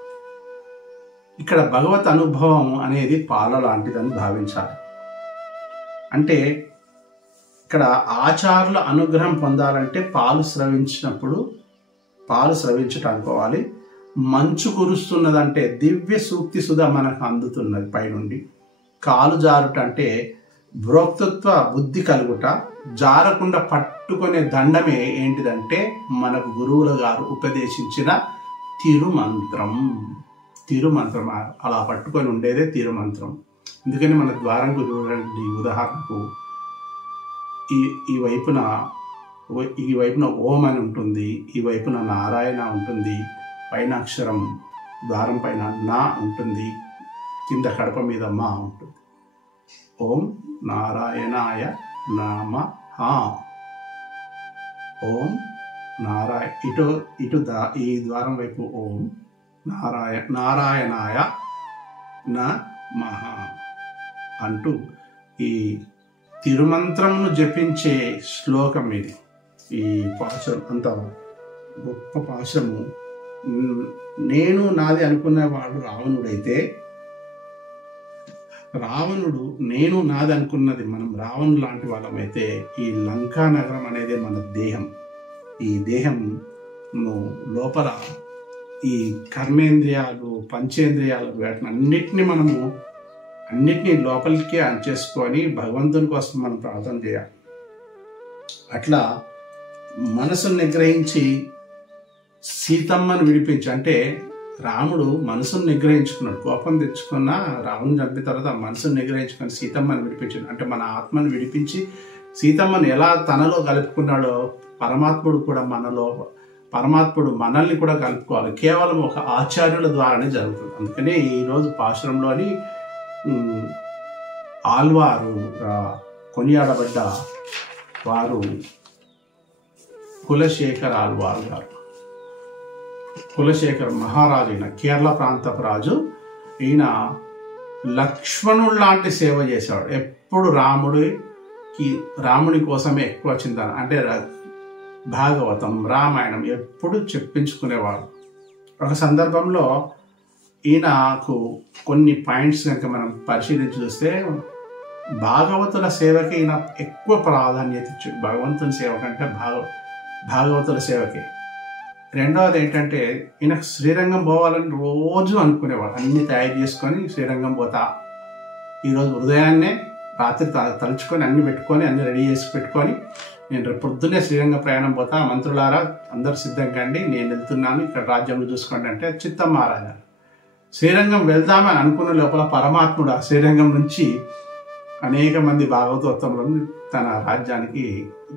ఇక్కడ భగవత్ అనుభవం అనేది పాల లాంటిదని భావించాలి. అంటే ఇక్కడ ఆచార్యుల అనుగ్రహం పొందాలంటే పాలు స్రవించటం అనుకోవాలి. మంచు కురుస్తున్నదంటే దివ్య సూక్తి సుధా మనకు అందుతున్నది పైనుండి. కాలు జారుట అంటే భోక్తృత్వ బుద్ధి కలుగుట. జారకుండా పట్టుకునే దండమే ఏంటిదంటే మనకు గురువుల గారు ఉపదేశించిన తిరుమంత్రం. అలా పట్టుకొని ఉండేదే తిరుమంత్రం. అందుకని మన ద్వారంకు చూడండి, ఉదాహరణకు ఈ వైపున ఓం అని ఉంటుంది, ఈ వైపున నారాయణ ఉంటుంది, పైన అక్షరం ద్వారం పైన నా ఉంటుంది, కింద కడప మీద మా ఉంటుంది. ఓం నారాయణాయ నమః. ఓం ఇటు ఈ ద్వారం వైపు ఓం నారాయణాయ నమః అంటూ ఈ తిరుమంత్రమును జపించే శ్లోకం ఇది. ఈ పాశం అంత గొప్ప పాశము. నేను నాది అనుకునేవాడు రావణుడైతే, రావణుడు నేను నాది అనుకున్నది మనం రావణు లాంటి వాళ్ళమైతే, ఈ లంకా నగరం అనేది మన దేహం. ఈ దేహం లోపల ఈ కర్మేంద్రియాలు పంచేంద్రియాలు అన్నిటినీ లోపలికి చేసుకొని భగవంతుని కోసం మనం ప్రార్థన చేయాలి. అట్లా మనసును నిగ్రహించి సీతమ్మను విడిపించి, అంటే రాముడు మనసును నిగ్రహించుకున్నాడు. కోపం తెచ్చుకున్న రాముని చంపిన తర్వాత మనసును నిగ్రహించుకొని సీతమ్మను విడిపించాడు. అంటే మన ఆత్మను విడిపించి సీతమ్మను ఎలా తనలో కలుపుకున్నాడో పరమాత్ముడు మనల్ని కూడా కలుపుకోవాలి. కేవలం ఒక ఆచార్యుల ద్వారానే జరుగుతుంది. అందుకనే ఈరోజు పాశురంలోని ఆల్వారు కొనియాడబడ్డ వారు కులశేఖర ఆల్వారు గారు. కులశేఖర మహారాజు, ఈయన కేరళ ప్రాంతపు రాజు. ఈయన లక్ష్మణుడు లాంటి సేవ చేసేవాడు. ఎప్పుడు రాముడి కోసమే ఎక్కువ చింతన. అంటే భాగవతం రామాయణం ఎప్పుడు చెప్పించుకునేవాడు. ఒక సందర్భంలో ఈయనకు కొన్ని పాయింట్స్ కనుక మనం పరిశీలించి చూస్తే భాగవతుల సేవకి ఈయన ఎక్కువ ప్రాధాన్యత ఇచ్చాడు. భగవంతుని సేవ కంటే భాగవతుల సేవకి. రెండవది ఏంటంటే ఈయనకు శ్రీరంగం పోవాలని రోజు అనుకునేవాడు. అన్ని తయారు చేసుకొని శ్రీరంగం పోతా. ఈరోజు ఉదయాన్నే రాత్రి తలుచుకొని అన్ని పెట్టుకొని అన్ని రెడీ చేసి పెట్టుకొని నేను రేపు పొద్దున్నే శ్రీరంగ ప్రయాణం పోతా, మంత్రులారా అందరు సిద్ధంగా అండి, నేను వెళ్తున్నాను, ఇక్కడ రాజ్యంలో చూసుకోండి అంటే చిత్తం మహారాజా శ్రీరంగం వెళ్దామని అనుకున్న లోపల పరమాత్ముడు ఆ శ్రీరంగం నుంచి అనేక మంది భాగవతోత్తములను తన రాజ్యానికి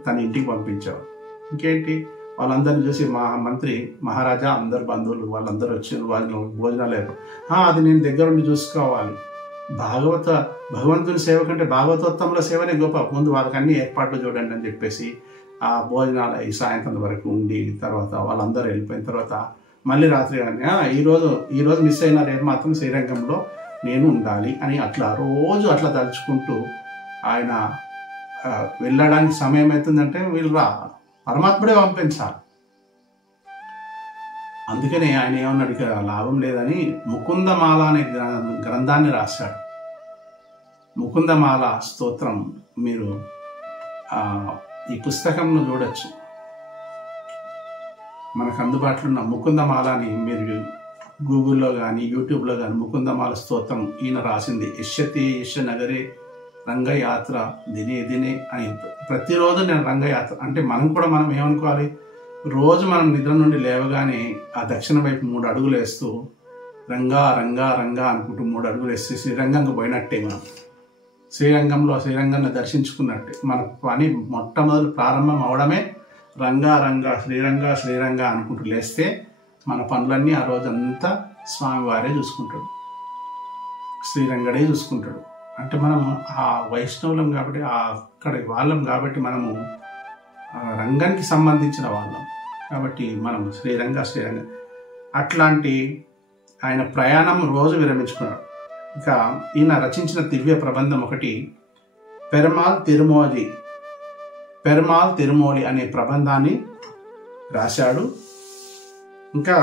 తన ఇంటికి పంపించేవాడు. ఇంకేంటి వాళ్ళందరినీ చూసి మా మంత్రి మహారాజా అందరు బంధువులు వాళ్ళందరూ వచ్చారు, వాళ్ళు భోజనాలు లేరు, అది నేను దగ్గరుండి చూసుకోవాలి. భగవంతుని సేవ కంటే భాగవతోత్తముల సేవనే గొప్ప, ముందు వాళ్ళకి అన్ని ఏర్పాట్లు చూడండి అని చెప్పేసి ఆ భోజనాలు ఈ సాయంత్రం వరకు ఉండి తర్వాత వాళ్ళందరూ వెళ్ళిపోయిన తర్వాత మళ్ళీ రాత్రి ఈరోజు మిస్ అయిన రేపు మాత్రం శ్రీరంగంలో నేను ఉండాలి అని అట్లా రోజు అట్లా తలుచుకుంటూ ఆయన వెళ్ళడానికి సమయం అవుతుందంటే వీళ్ళు పరమాత్ముడే పంపించాలి. అందుకనే ఆయన ఏమన్నాడు, ఇక లాభం లేదని ముకుందమాల అనే గ్రంథాన్ని రాశాడు. ముకుందమాల స్తోత్రం మీరు ఈ పుస్తకంను చూడొచ్చు. మనకు అందుబాటులో ఉన్న ముకుందమాలని మీరు గూగుల్లో కానీ యూట్యూబ్లో కానీ ముకుందమాల స్తోత్రం ఈయన రాసింది. యశ్యతి యశ నగరే రంగయాత్ర దినే దినే అని ప్రతిరోజు నేను రంగయాత్ర అంటే మనం ఏమనుకోవాలి, రోజు మనం నిద్ర నుండి లేవగానే ఆ దక్షిణ వైపు 3 అడుగులు వేస్తూ రంగా రంగా రంగా అనుకుంటూ 3 అడుగులు వేస్తే శ్రీరంగంకి పోయినట్టే. మనం శ్రీరంగాన్ని దర్శించుకున్నట్టే. మన పని మొట్టమొదటి ప్రారంభం అవడమే రంగా రంగా శ్రీరంగా శ్రీరంగా అనుకుంటూ లేస్తే మన పనులన్నీ ఆ రోజంతా స్వామివారే చూసుకుంటాడు, శ్రీరంగడే చూసుకుంటాడు. అంటే మనం ఆ వైష్ణవులం కాబట్టి అక్కడి వాళ్ళం కాబట్టి మనము రంగానికి సంబంధించిన వాళ్ళం కాబట్టి మనం శ్రీరంగ అట్లాంటి ఆయన ప్రయాణం రోజు విరమించుకున్నాడు. ఇంకా ఈయన రచించిన దివ్య ప్రబంధం ఒకటి పెరుమాళ్ తిరుమోలి అనే ప్రబంధాన్ని రాశాడు. ఇంకా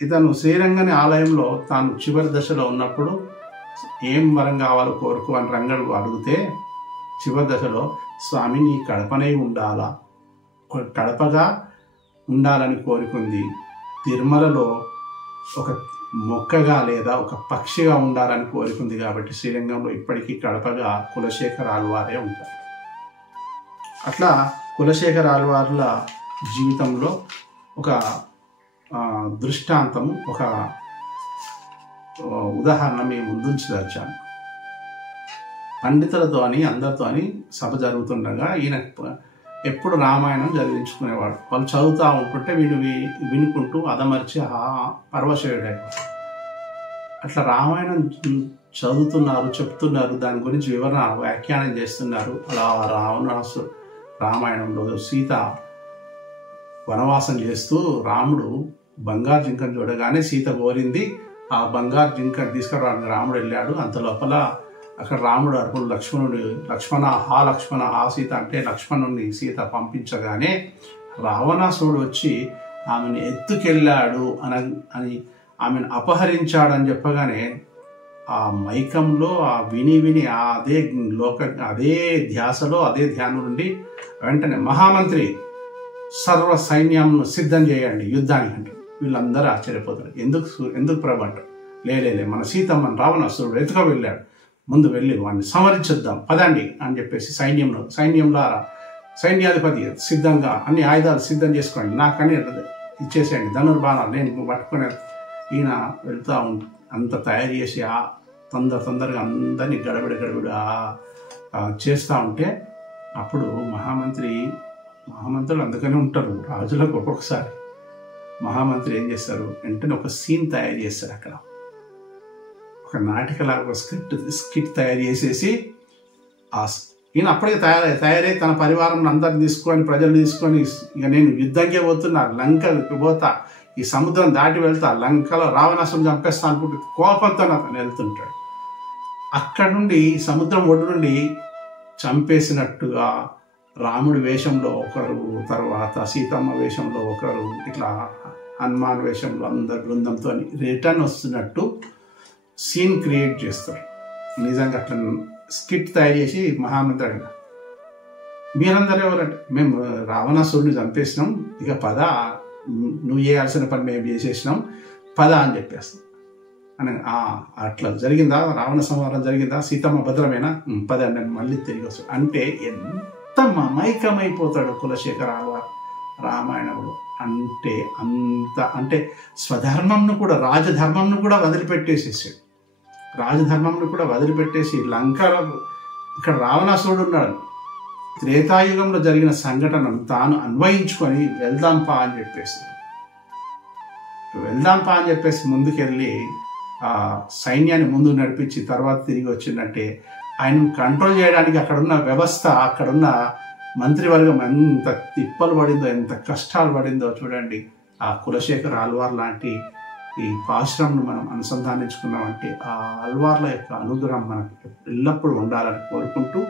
ఇతను శ్రీరంగని ఆలయంలో తాను చివరి దశలో ఉన్నప్పుడు ఏం వరం కావాలో కోరుకు అని రంగడు అడిగితే చివరి దశలో స్వామి నీ కడపనే ఉండాలా, కడపగా ఉండాలని కోరుకుంది, తిరుమలలో ఒక మొక్కగా లేదా ఒక పక్షిగా ఉండాలని కోరుకుంది కాబట్టి శ్రీరంగంలో ఇప్పటికీ కడపగా కులశేఖర ఆళ్వారే ఉంటారు. అట్లా కులశేఖర ఆళ్వార్ల జీవితంలో ఒక దృష్టాంతం, ఒక ఉదాహరణ మేము ముందుంచదలిచాను. పండితులతో అని అందరితో అని సభ జరుగుతుండగా ఈయన ఎప్పుడు రామాయణం చదివించుకునేవాడు. వాళ్ళు చదువుతూ ఉంటుంటే వీడు వినుకుంటూ అదమర్చి పరవశయుడేవాడు. అట్లా రామాయణం చదువుతున్నారు, చెప్తున్నారు, దాని గురించి వివరణ వ్యాఖ్యానం చేస్తున్నారు. అలా రామాయణంలో సీత వనవాసం చేస్తూ రాముడు బంగారు జింకను చూడగానే సీత కోరింది, ఆ బంగారు జింకను తీసుకురావడానికి రాముడు వెళ్ళాడు. అంత లోపల అక్కడ రాముడు అర్పుడు లక్ష్మణ హా సీత అంటే లక్ష్మణుని సీత పంపించగానే రావణాసురుడు వచ్చి ఆమెను ఎత్తుకెళ్ళాడు అని ఆమెను అపహరించాడని చెప్పగానే ఆ మైకంలో విని అదే ధ్యాసలో అదే ధ్యానం నుండి వెంటనే మహామంత్రి సర్వ సైన్యంను సిద్ధం చేయండి యుద్ధానికి అంటే వీళ్ళందరూ ఆశ్చర్యపోతారు. ఎందుకు ప్రభు అంటారు. లేలే మన సీతమ్మను రావణాసురుడు ఎత్తుకు వెళ్ళాడు, ముందు వెళ్ళి వాడిని సంహరించుద్దాం పదండి అని చెప్పేసి సైన్యాధిపతి సిద్ధంగా అన్ని ఆయుధాలు సిద్ధం చేసుకోండి, నాకని ఇచ్చేసేయండి ధనుర్బాణాలు నేను పట్టుకునే. ఈయన వెళ్తూ అంత తయారు చేసి తొందరగా అందరినీ గడబడి చేస్తూ ఉంటే అప్పుడు మహామంత్రులు అందుకనే ఉంటారు రాజులకు. ఒక్కొక్కసారి మహామంత్రి ఏం చేస్తారు, వెంటనే ఒక సీన్ తయారు చేస్తారు, అక్కడ ఒక నాటికలాగా ఒక స్కిట్ తయారు చేసేసి ఈయన అప్పటికే తయారై తన పరివారం అందరిని తీసుకొని ప్రజలు తీసుకొని ఇక నేను యుద్ధంకే పోతున్నా, లంకకి పోతా, ఈ సముద్రం దాటి వెళ్తా, లంకలో రావణాసురుని చంపేస్తా అనుకుంటే కోపంతో అతను వెళ్తుంటాడు. అక్కడ నుండి సముద్రం ఒడ్డు నుండి చంపేసినట్టుగా రాముడి వేషంలో ఒకరు, తర్వాత సీతమ్మ వేషంలో ఒకరు, ఇట్లా హనుమాన్ వేషంలో అందరు బృందంతో రిటర్న్ వస్తున్నట్టు సీన్ క్రియేట్ చేస్తారు. నిజంగా అట్లా స్కిట్ తయారు చేసి మహామంత్రి మీరందరూ ఎవరంటే మేము రావణాసురుని చంపేసినాం, ఇక పద నువ్వు చేయాల్సిన పని మేము చేసేసినాం పద అని చెప్పేస్తాం అని. అట్లా జరిగిందా, రావణ సంహారం జరిగిందా, సీతమ్మ భద్రమేనా, పద నేను మళ్ళీ తిరిగి వస్తాడు అంటే ఎంత మమైకమైపోతాడు కులశేఖర ఆళ్వార్ రామాయణంలో. అంటే స్వధర్మంను కూడా రాజధర్మంను కూడా వదిలిపెట్టేసేసాడు. రాజధర్మంను కూడా వదిలిపెట్టేసి లంకలో ఇక్కడ రావణాసురుడు ఉన్నాడు. త్రేతాయుగంలో జరిగిన సంఘటనను తాను అన్వయించుకొని వెళ్దాంపా అని చెప్పేసి ముందుకెళ్ళి ఆ సైన్యాన్ని ముందు నడిపించి తర్వాత తిరిగి వచ్చిందంటే ఆయనను కంట్రోల్ చేయడానికి అక్కడున్న వ్యవస్థ, అక్కడున్న మంత్రివర్గం ఎంత తిప్పలు పడిందో, ఎంత కష్టాలు పడిందో చూడండి. ఆ కులశేఖర ఆళ్వార్ లాంటి ఈ పాశ్రంను మనం అనుసంధానించుకున్నామంటే ఆ ఆళ్వార్ల యొక్క అనుగ్రహం మనకు ఎల్లప్పుడూ ఉండాలని కోరుకుంటూ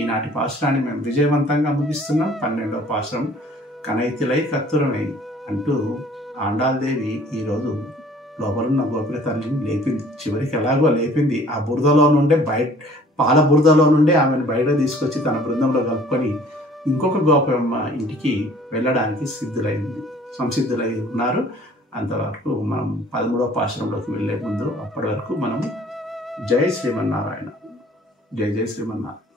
ఈనాటి పాశ్రాన్ని మేము విజయవంతంగా ముగిస్తున్నాం. 12వ పాశ్రం కనైతిలై కత్తురమై అంటూ ఆండాల్దేవి ఈరోజు లోపలున్న గోపిక తల్లిని లేపింది. చివరికి ఎలాగో లేపింది. ఆ బురదలో నుండే పాల బురదలో నుండే ఆమెను బయట తీసుకొచ్చి తన బృందంలో కలుపుకొని ఇంకొక గోపమ్మ ఇంటికి వెళ్ళడానికి సంసిద్ధులై ఉన్నారు. అంతవరకు మనం 13వ పాశ్రంలోకి వెళ్ళే ముందు అప్పటి వరకు మనము జై శ్రీమన్నారాయణ, జై శ్రీమన్నారాయణ.